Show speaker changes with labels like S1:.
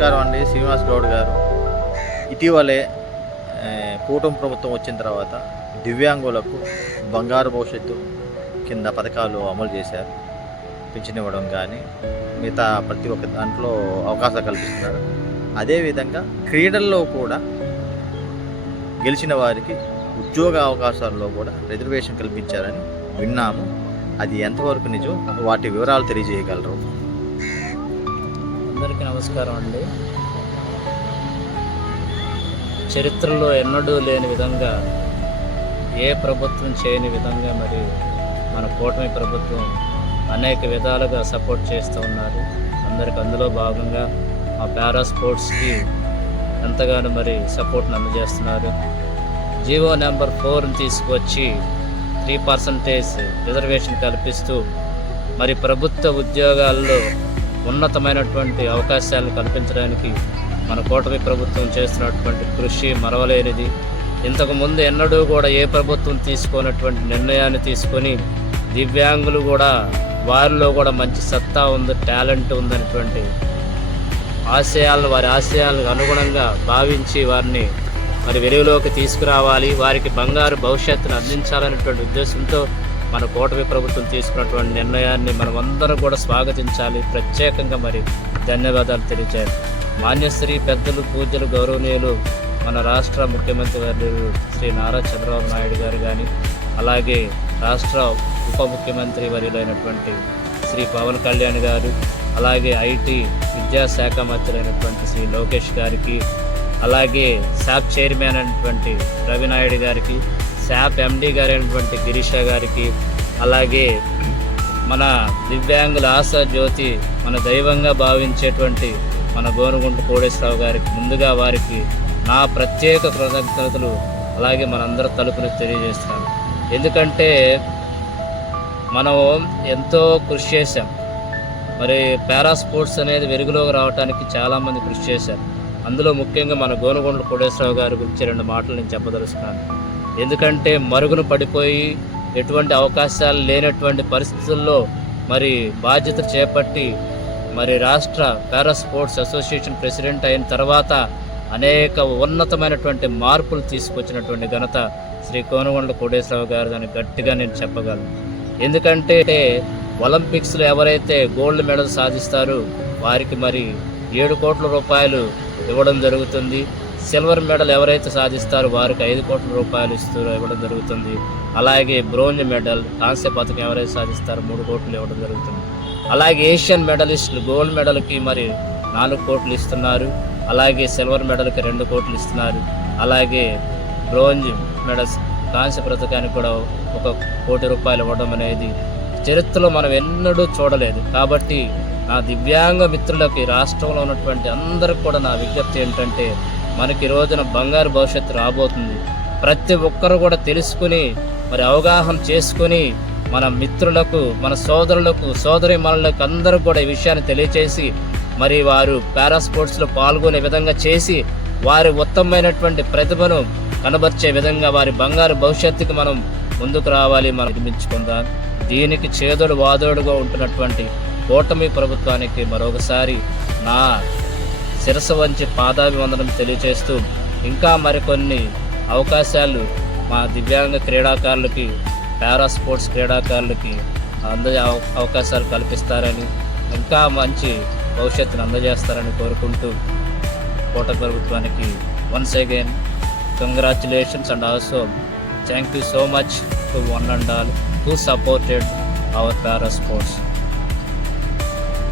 S1: నమస్కారం అండి శ్రీనివాస్ గౌడ్ గారు. ఇటీవలే కూటమి ప్రభుత్వం వచ్చిన తర్వాత దివ్యాంగులకు బంగారు భవిష్యత్తు కింద పథకాలు అమలు చేశారు. పింఛన్ ఇవ్వడం కానీ మిగతా ప్రతి ఒక్క దాంట్లో అవకాశాలు కల్పిస్తున్నారు. అదేవిధంగా క్రీడల్లో కూడా గెలిచిన వారికి ఉద్యోగ అవకాశాల్లో కూడా రిజర్వేషన్ కల్పించారని విన్నాము. అది ఎంతవరకు నిజం? వాటి వివరాలు తెలియజేయగలరు.
S2: అందరికీ నమస్కారం అండి. చరిత్రలో ఎన్నడూ లేని విధంగా ఏ ప్రభుత్వం చేయని విధంగా మరి మన కూటమి ప్రభుత్వం అనేక విధాలుగా సపోర్ట్ చేస్తూ ఉన్నారు. అందరికి అందులో భాగంగా మా పారా స్పోర్ట్స్కి ఎంతగానో మరి సపోర్ట్ని అందజేస్తున్నారు. జీవో నెంబర్ ఫోర్ని తీసుకువచ్చి త్రీ పర్సంటేజ్ రిజర్వేషన్ కల్పిస్తూ మరి ప్రభుత్వ ఉద్యోగాల్లో ఉన్నతమైనటువంటి అవకాశాలను కల్పించడానికి మన కూటమి ప్రభుత్వం చేస్తున్నటువంటి కృషి మరవలేనిది. ఇంతకుముందు ఎన్నడూ కూడా ఏ ప్రభుత్వం తీసుకున్నటువంటి నిర్ణయాన్ని తీసుకొని దివ్యాంగులు కూడా వారిలో కూడా మంచి సత్తా ఉంది టాలెంట్ ఉందనేటువంటి ఆశయాలను వారి ఆశయాలకు అనుగుణంగా భావించి వారిని మరి వెలుగులోకి తీసుకురావాలి. వారికి బంగారు భవిష్యత్తును అందించాలనేటువంటి ఉద్దేశంతో మన కూటమి ప్రభుత్వం తీసుకున్నటువంటి నిర్ణయాన్ని మనం అందరూ కూడా స్వాగతించాలి. ప్రత్యేకంగా మరి ధన్యవాదాలు తెలియజేయాలి. మాన్యశ్రీ పెద్దలు పూజలు గౌరవనీయులు మన రాష్ట్ర ముఖ్యమంత్రి వర్యులు శ్రీ నారా చంద్రబాబు నాయుడు గారు కానీ అలాగే రాష్ట్ర ఉప ముఖ్యమంత్రి వర్యులైనటువంటి శ్రీ పవన్ కళ్యాణ్ గారు అలాగే ఐటీ విద్యాశాఖ మంత్రులైనటువంటి శ్రీ లోకేష్ గారికి అలాగే శాప్ చైర్మన్ అయినటువంటి రవినాయుడు గారికి శాప్ ఎండి గారైనటువంటి గిరీష గారికి అలాగే మన దివ్యాంగుల ఆశా జ్యోతి మన దైవంగా భావించేటువంటి మన గోనుగుంట కోడేశ్వరరావు గారికి ముందుగా వారికి నా ప్రత్యేక కృతజ్ఞతలు అలాగే మనందరూ తలుపులు తెలియజేస్తాను ఎందుకంటే మనం ఎంతో కృషి చేశాం. మరి పారా స్పోర్ట్స్ అనేది వెలుగులోకి రావడానికి చాలామంది కృషి చేశారు. అందులో ముఖ్యంగా మన గోనుగొండ కోటేశ్వరరావు గారి గురించి రెండు మాటలు నేను చెప్పదలుచుకున్నాను. ఎందుకంటే మరుగున పడిపోయి ఎటువంటి అవకాశాలు లేనటువంటి పరిస్థితుల్లో మరి బాధ్యత చేపట్టి మరి రాష్ట్ర పారా స్పోర్ట్స్ అసోసియేషన్ ప్రెసిడెంట్ అయిన తర్వాత అనేక ఉన్నతమైనటువంటి మార్పులు తీసుకొచ్చినటువంటి ఘనత శ్రీ కోనగొండ కోటేశ్వరరావు గారు దాన్ని గట్టిగా నేను చెప్పగలను. ఎందుకంటే ఒలింపిక్స్లో ఎవరైతే గోల్డ్ మెడల్ సాధిస్తారో వారికి మరి ఏడు కోట్ల రూపాయలు ఇవ్వడం జరుగుతుంది. సిల్వర్ మెడల్ ఎవరైతే సాధిస్తారో వారికి ఐదు కోట్ల రూపాయలు ఇస్తూ ఇవ్వడం జరుగుతుంది. అలాగే బ్రోంజ్ మెడల్ కాంస్య పథకం ఎవరైతే సాధిస్తారో మూడు కోట్లు ఇవ్వడం జరుగుతుంది. అలాగే ఏషియన్ మెడలిస్టులు గోల్డ్ మెడల్కి మరి నాలుగు కోట్లు ఇస్తున్నారు. అలాగే సిల్వర్ మెడల్కి రెండు కోట్లు ఇస్తున్నారు. అలాగే బ్రోంజ్ మెడల్స్ కాంస్య పథకానికి కూడా ఒక కోటి రూపాయలు ఇవ్వడం అనేది చరిత్రలో మనం ఎన్నడూ చూడలేదు. కాబట్టి నా దివ్యాంగ మిత్రులకి రాష్ట్రంలో ఉన్నటువంటి అందరికి కూడా నా విజ్ఞప్తి ఏంటంటే మనకి రోజున బంగారు భవిష్యత్తు రాబోతుంది. ప్రతి ఒక్కరు కూడా తెలుసుకుని మరి అవగాహన చేసుకుని మన మిత్రులకు మన సోదరులకు సోదరి మనలకు అందరూ కూడా ఈ విషయాన్ని తెలియచేసి మరి వారు పారా స్పోర్ట్స్లో పాల్గొనే విధంగా చేసి వారి ఉత్తమమైనటువంటి ప్రతిభను కనబర్చే విధంగా వారి బంగారు భవిష్యత్తుకి మనం ముందుకు రావాలి మనం నిర్మించుకుందాం. దీనికి చేదోడు వాదోడుగా ఉంటున్నటువంటి కూటమి ప్రభుత్వానికి మరొకసారి నా శిరస వంచి పాదాభివందనం తెలియచేస్తూ ఇంకా మరికొన్ని అవకాశాలు మా దివ్యాంగ క్రీడాకారులకి పారా స్పోర్ట్స్ క్రీడాకారులకి అంద అవకాశాలు కల్పిస్తారని ఇంకా మంచి భవిష్యత్తును అందజేస్తారని కోరుకుంటూ కోట ప్రభుత్వానికి once again congratulations and also thank you so much to one and all who supported our para sports